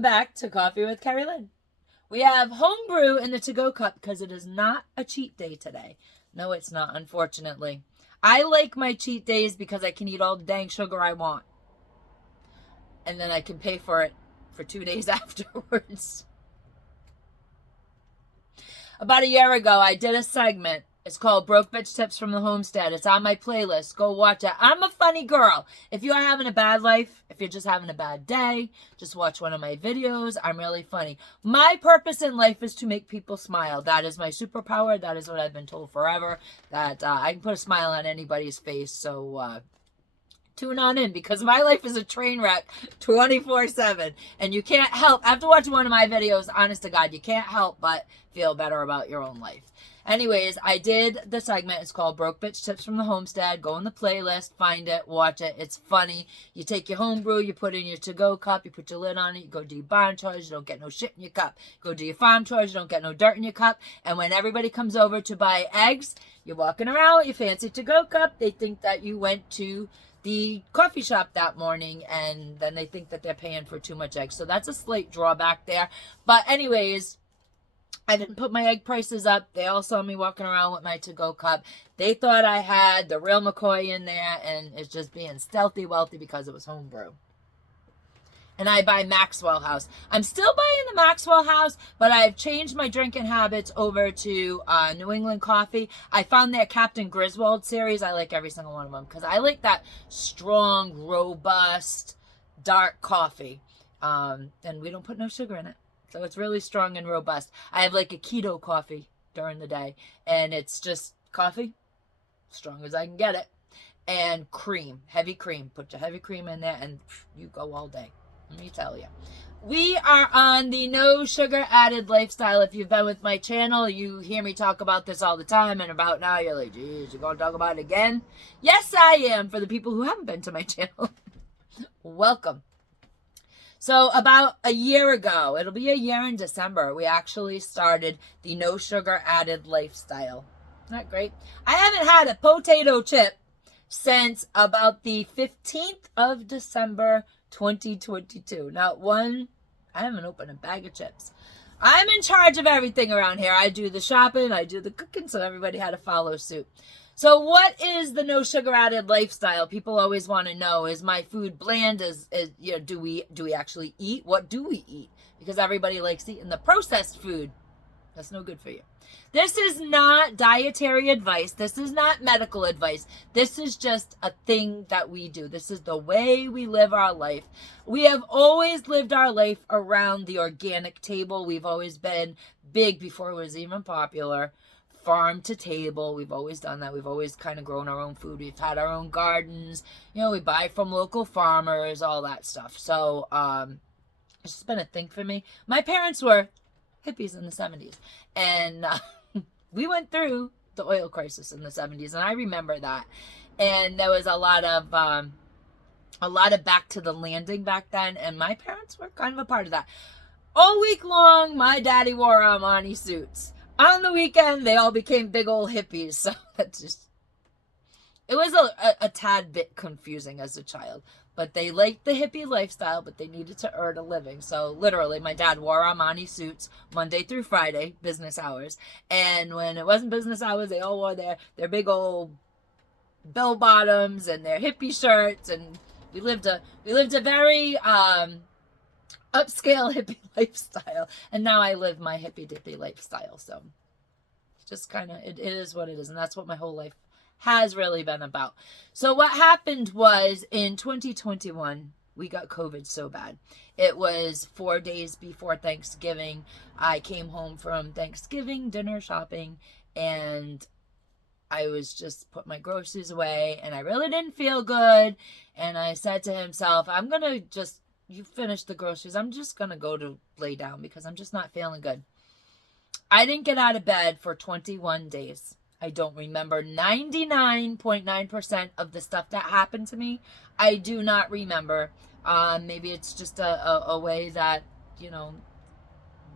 Back to Coffee with Kerri-Lynn. We have homebrew in the to-go cup because it is not a cheat day today. No, it's not, unfortunately. I like my cheat days because I can eat all the dang sugar I want. And then I can pay for it for 2 days afterwards. About a year ago, I did a segment. It's called Broke Bitch Tips from the Homestead. It's on my playlist. Go watch it. I'm a funny girl. If you are having a bad life, if you're just having a bad day, just watch one of my videos. I'm really funny. My purpose in life is to make people smile. That is my superpower. That is what I've been told forever. That I can put a smile on anybody's face. So tune on in because my life is a train wreck 24/7. And you can't help, after watching one of my videos, honest to God, you can't help but feel better about your own life. Anyways, I did the segment. It's called Broke Bitch Tips from the Homestead. Go in the playlist, find it, watch it. It's funny. You take your homebrew, you put it in your to-go cup, you put your lid on it, you go do your barn chores, you don't get no shit in your cup. Go do your farm chores, you don't get no dirt in your cup. And when everybody comes over to buy eggs, you're walking around with your fancy to-go cup. They think that you went to the coffee shop that morning, and then they think that they're paying for too much eggs. So that's a slight drawback there. But anyways, I didn't put my egg prices up. They all saw me walking around with my to-go cup. They thought I had the real McCoy in there, and it's just being stealthy wealthy because it was homebrew. And I buy Maxwell House. I'm still buying the Maxwell House, but I've changed my drinking habits over to New England coffee. I found their Captain Griswold series. I like every single one of them because I like that strong, robust, dark coffee. And we don't put no sugar in it. So it's really strong and robust. I have like a keto coffee during the day. And it's just coffee, strong as I can get it. And cream, heavy cream. Put your heavy cream in there and you go all day. Let me tell you. We are on the no sugar added lifestyle. If you've been with my channel, you hear me talk about this all the time. And about now, you're like, geez, you're going to talk about it again? Yes, I am. For the people who haven't been to my channel, welcome. So about a year ago, it'll be a year in December, we actually started the no sugar added lifestyle. Isn't that great? I haven't had a potato chip since about the 15th of December, 2022. Not one, I haven't opened a bag of chips. I'm in charge of everything around here. I do the shopping, I do the cooking, so everybody had to follow suit. So what is the no sugar added lifestyle? People always want to know, is my food bland? Is you know, do we actually eat? What do we eat? Because everybody likes eating the processed food. That's no good for you. This is not dietary advice. This is not medical advice. This is just a thing that we do. This is the way we live our life. We have always lived our life around the organic table. We've always been big before it was even popular. Farm to table. We've always done that. We've always kind of grown our own food. We've had our own gardens. You know, we buy from local farmers, all that stuff. So it's just been a thing for me. My parents were hippies in the 70s. And we went through the oil crisis in the 70s. And I remember that. And there was a lot of back to the landing back then. And my parents were kind of a part of that. All week long, my daddy wore Armani suits. On the weekend, they all became big old hippies. So that's just, it was a tad bit confusing as a child. But they liked the hippie lifestyle, but they needed to earn a living. So literally, my dad wore Armani suits Monday through Friday, business hours. And when it wasn't business hours, they all wore their big old bell bottoms and their hippie shirts. And we lived a very upscale hippie lifestyle, and now I live my hippie dippy lifestyle. So just kind of it is what it is, and that's what my whole life has really been about. So what happened was in 2021 we got COVID so bad. It was 4 days before Thanksgiving. I came home from Thanksgiving dinner shopping, and I was just put my groceries away, and I really didn't feel good. And I said to himself, I'm gonna just, you finish the groceries, I'm just going to go to lay down because I'm just not feeling good. I didn't get out of bed for 21 days. I don't remember 99.9% of the stuff that happened to me. I do not remember. Maybe it's just a way that, you know,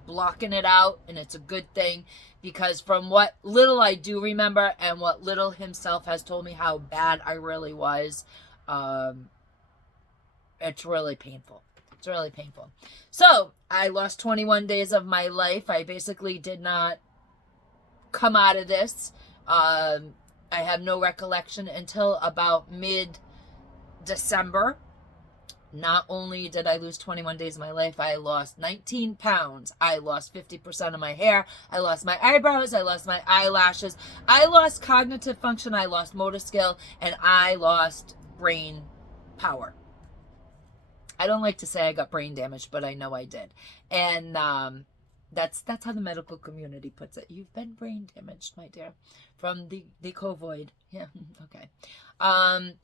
blocking it out, and it's a good thing because from what little I do remember and what little himself has told me how bad I really was, it's really painful. It's really painful. So I lost 21 days of my life. I basically did not come out of this. I have no recollection until about mid-December. Not only did I lose 21 days of my life, I lost 19 pounds. I lost 50% of my hair. I lost my eyebrows. I lost my eyelashes. I lost cognitive function. I lost motor skill. And I lost brain power. I don't like to say I got brain damage, but I know I did. And that's how the medical community puts it. You've been brain damaged, my dear, from the COVID. Yeah, okay.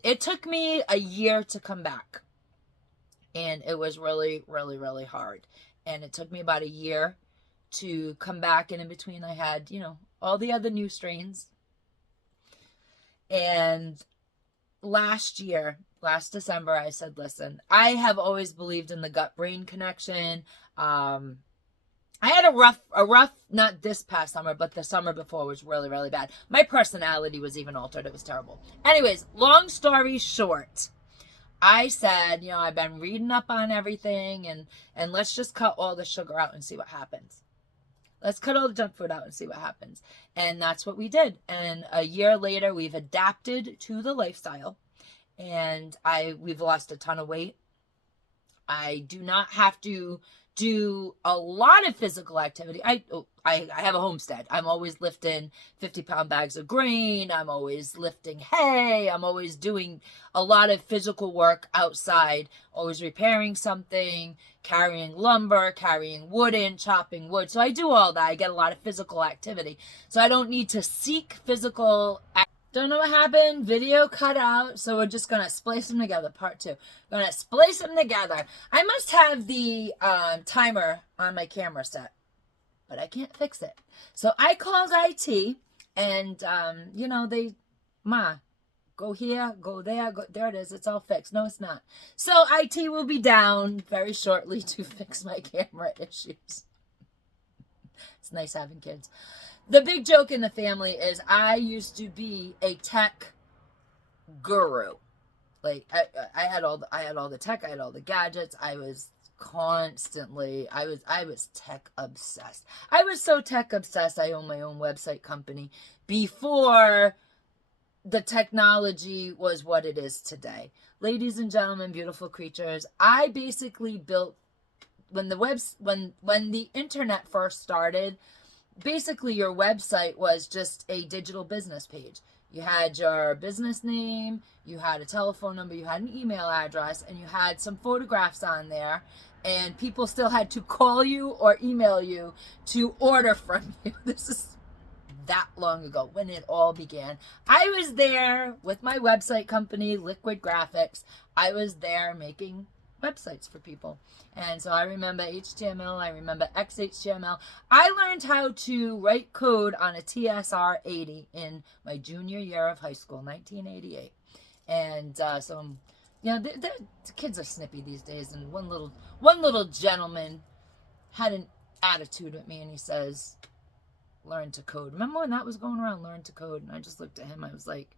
It took me a year to come back. And it was really, really, really hard. And it took me about a year to come back. And in between, I had, all the other new strains. And last December, I said, listen, I have always believed in the gut-brain connection. I had a rough, not this past summer, but the summer before was really, really bad. My personality was even altered. It was terrible. Anyways, long story short, I said, I've been reading up on everything, and let's just cut all the sugar out and see what happens. Let's cut all the junk food out and see what happens. And that's what we did. And a year later, we've adapted to the lifestyle, and we've lost a ton of weight. I do not have to do a lot of physical activity. I have a homestead. I'm always lifting 50-pound bags of grain. I'm always lifting hay. I'm always doing a lot of physical work outside, always repairing something, carrying lumber, carrying wood in, chopping wood. So I do all that. I get a lot of physical activity. So I don't need to seek physical activity. Don't know what happened. Video cut out. So we're just going to splice them together. Part 2. Going to splice them together. I must have the timer on my camera set, but I can't fix it. So I called IT, and, go here, go there, there it is. It's all fixed. No, it's not. So IT will be down very shortly to fix my camera issues. It's nice having kids. The big joke in the family is I used to be a tech guru. Like I had all the tech, I had all the gadgets. I was constantly, I was tech obsessed. I was so tech obsessed, I own my own website company before the technology was what it is today. Ladies and gentlemen, beautiful creatures, I basically built, when the internet first started, basically your website was just a digital business page. You had your business name, you had a telephone number, you had an email address, and you had some photographs on there, and people still had to call you or email you to order from you. This is that long ago when it all began. I was there with my website company, Liquid Graphics. I was there making websites for people. And so I remember HTML, I remember XHTML. I learned how to write code on a TSR 80 in my junior year of high school, 1988. And the kids are snippy these days. And one little gentleman had an attitude with me, and he says, learn to code. Remember when that was going around, learn to code? And I just looked at him. I was like,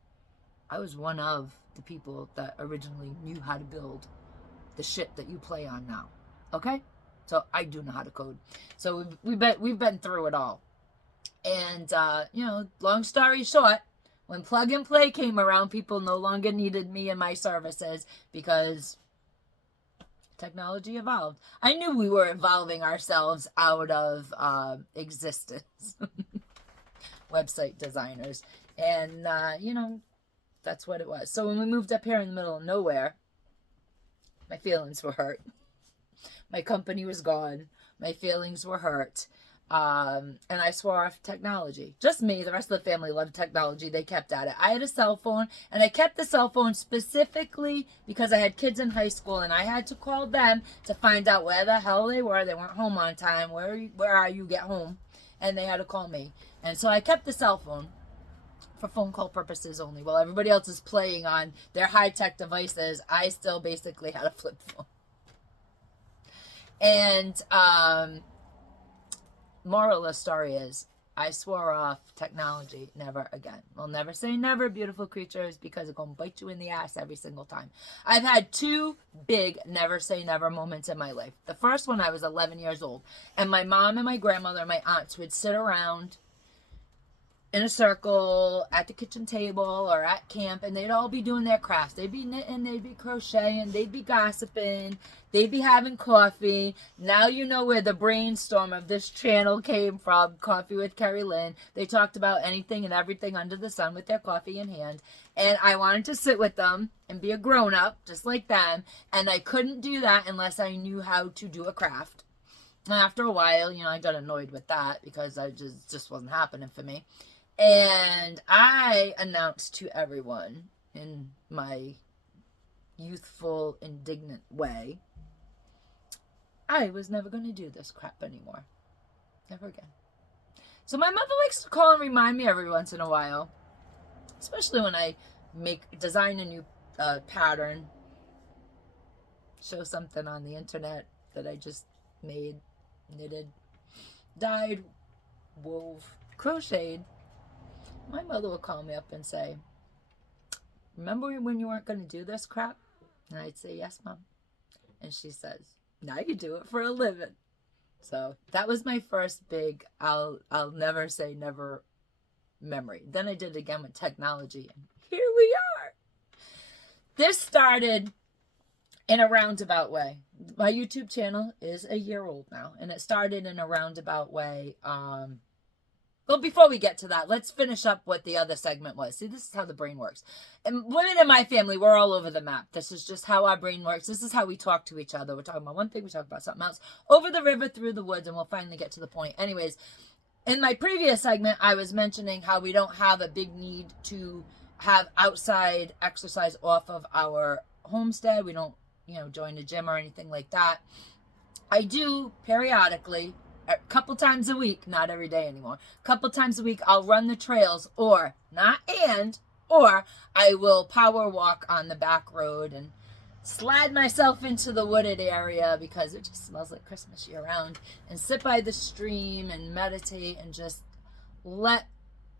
I was one of the people that originally knew how to build the shit that you play on now. Okay? So I do know how to code. So we've been through it all. And long story short, when Plug and Play came around, people no longer needed me and my services because technology evolved. I knew we were evolving ourselves out of existence. Website designers. And that's what it was. So when we moved up here in the middle of nowhere, my feelings were hurt. My company was gone. My feelings were hurt. And I swore off technology. Just me. The rest of the family loved technology. They kept at it. I had a cell phone, and I kept the cell phone specifically because I had kids in high school, and I had to call them to find out where the hell they were. They weren't home on time. Where are you? Get home. And they had to call me. And so I kept the cell phone for phone call purposes only. While everybody else is playing on their high-tech devices, I still basically had a flip phone. And moral of the story is, I swore off technology, never again. We'll never say never, beautiful creatures, because it's going to bite you in the ass every single time. I've had two big never say never moments in my life. The first one, I was 11 years old, and my mom and my grandmother and my aunts would sit around in a circle at the kitchen table or at camp, and they'd all be doing their crafts. They'd be knitting, they'd be crocheting, they'd be gossiping, they'd be having coffee. Now you know where the brainstorm of this channel came from, Coffee with Kerri-Lynn. They talked about anything and everything under the sun with their coffee in hand, and I wanted to sit with them and be a grown-up just like them, and I couldn't do that unless I knew how to do a craft. And after a while, I got annoyed with that because I just wasn't happening for me. And I announced to everyone in my youthful, indignant way, I was never going to do this crap anymore. Never again. So my mother likes to call and remind me every once in a while, especially when I design a new pattern, show something on the internet that I just made, knitted, dyed, wove, crocheted. My mother would call me up and say, remember when you weren't going to do this crap? And I'd say, yes, Mom. And she says, now you do it for a living. So that was my first big I'll never say never memory. Then I did it again with technology, and here we are. This started in a roundabout way. My YouTube channel is a year old now, and it started in a roundabout way. Well, before we get to that, let's finish up what the other segment was. See, this is how the brain works. And women in my family, we're all over the map. This is just how our brain works. This is how we talk to each other. We're talking about one thing, we talk about something else. Over the river, through the woods, and we'll finally get to the point. Anyways, in my previous segment, I was mentioning how we don't have a big need to have outside exercise off of our homestead. We don't, join a gym or anything like that. I do periodically, a couple times a week, not every day anymore. A couple times a week, I'll run the trails, or I will power walk on the back road and slide myself into the wooded area because it just smells like Christmas year round, and sit by the stream and meditate and just let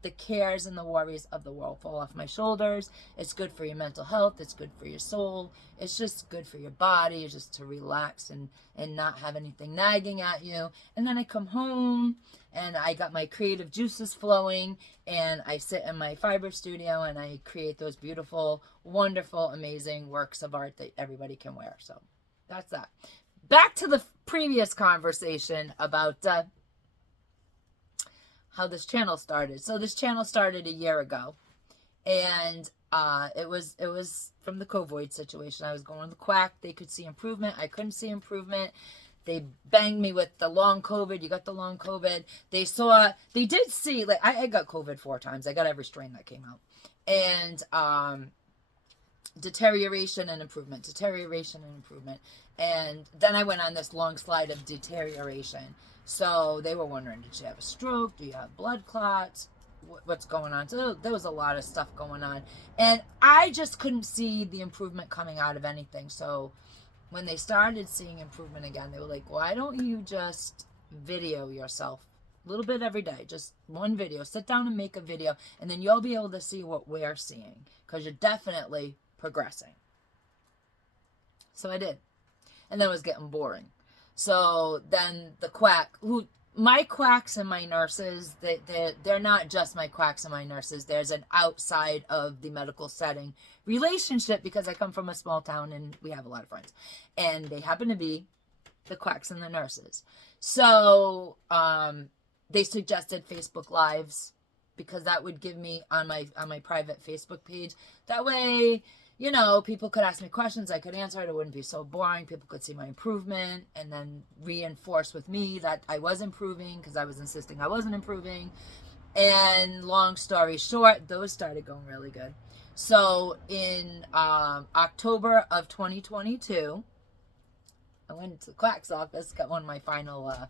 the cares and the worries of the world fall off my shoulders. It's good for your mental health. It's good for your soul. It's just good for your body, just to relax and not have anything nagging at you. And then I come home and I got my creative juices flowing, and I sit in my fiber studio and I create those beautiful, wonderful, amazing works of art that everybody can wear. So that's that. Back to the previous conversation about how this channel started. So this channel started a year ago, and it was from the COVID situation. I was going to the quack. They could see improvement. I couldn't see improvement. They banged me with the long COVID. You got the long COVID. They did see, like, I got COVID 4 times. I got every strain that came out. And deterioration and improvement. And then I went on this long slide of deterioration. So they were wondering, did you have a stroke? Do you have blood clots? What's going on? So there was a lot of stuff going on. And I just couldn't see the improvement coming out of anything. So when they started seeing improvement again, they were like, why don't you just video yourself a little bit every day? Just one video. Sit down and make a video, and then you'll be able to see what we're seeing, because you're definitely progressing. So I did. And then it was getting boring. So then the quack, my quacks and my nurses, they're not just my quacks and my nurses. There's an outside of the medical setting relationship, because I come from a small town and we have a lot of friends. And they happen to be the quacks and the nurses. So they suggested Facebook Lives, because that would give me on my private Facebook page. That way, people could ask me questions, I could answer it. It wouldn't be so boring. People could see my improvement and then reinforce with me that I was improving, because I was insisting I wasn't improving. And long story short, those started going really good. So in October of 2022, I went to the quack's office, got one of my final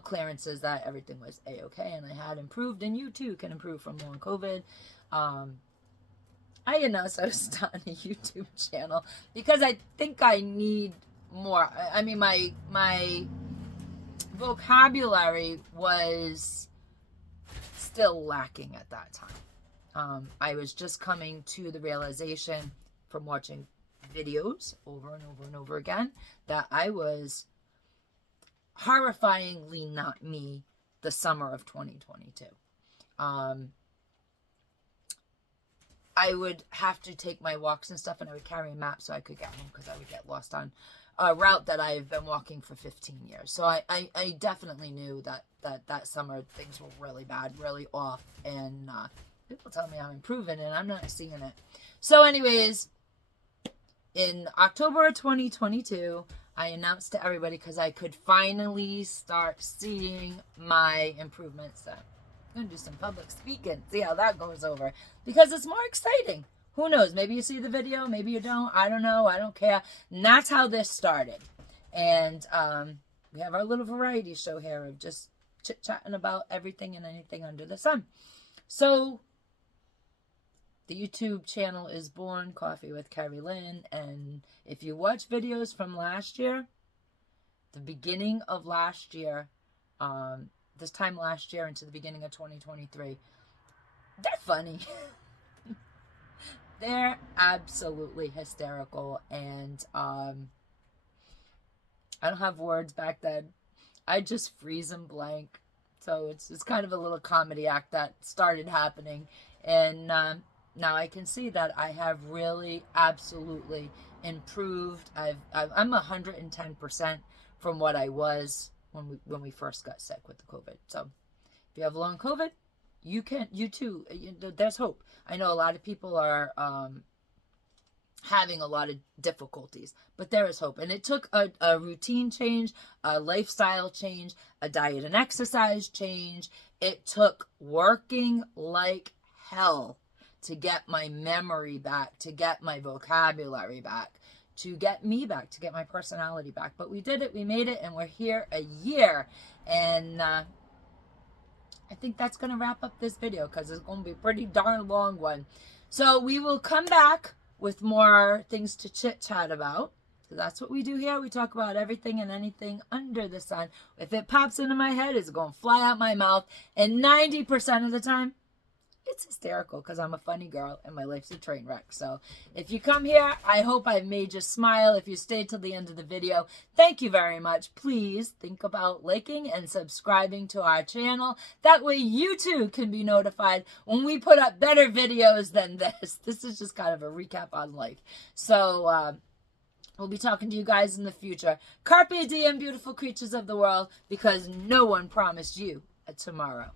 clearances that everything was A-okay, and I had improved, and you too can improve from long COVID. I announced I was starting a YouTube channel because I think I need more. I mean, my vocabulary was still lacking at that time. I was just coming to the realization from watching videos over and over and over again that I was horrifyingly not me the summer of 2022. I would have to take my walks and stuff, and I would carry a map so I could get home because I would get lost on a route that I've been walking for 15 years. So I definitely knew that summer things were really bad, really off, and people tell me I'm improving, and I'm not seeing it. So anyways, in October of 2022, I announced to everybody because I could finally start seeing my improvements. I'm going to do some public speaking, see how that goes over, because it's more exciting. Who knows? Maybe you see the video, maybe you don't. I don't know. I don't care. And that's how this started. And we have our little variety show here of just chit-chatting about everything and anything under the sun. So the YouTube channel is born, Coffee with Kerri-Lynn. And if you watch videos from last year, the beginning of last year, this time last year into the beginning of 2023, they're funny. They're absolutely hysterical, and I don't have words back then. I just freeze and blank. So it's kind of a little comedy act that started happening, and now I can see that I have really absolutely improved. I'm 110% from what I was when we first got sick with the COVID. So if you have long COVID, you too, there's hope. I know a lot of people are having a lot of difficulties, but there is hope. And it took a routine change, a lifestyle change, a diet and exercise change. It took working like hell to get my memory back, to get my vocabulary back, to get me back, to get my personality back. But we did it, we made it, and we're here a year. And I think that's going to wrap up this video because it's going to be a pretty darn long one. So we will come back with more things to chit-chat about. So that's what we do here. We talk about everything and anything under the sun. If it pops into my head, it's going to fly out my mouth. And 90% of the time, it's hysterical because I'm a funny girl and my life's a train wreck. So if you come here, I hope I've made you smile. If you stayed till the end of the video, thank you very much. Please think about liking and subscribing to our channel. That way you too can be notified when we put up better videos than this. This is just kind of a recap on life. So we'll be talking to you guys in the future. Carpe diem, beautiful creatures of the world, because no one promised you a tomorrow.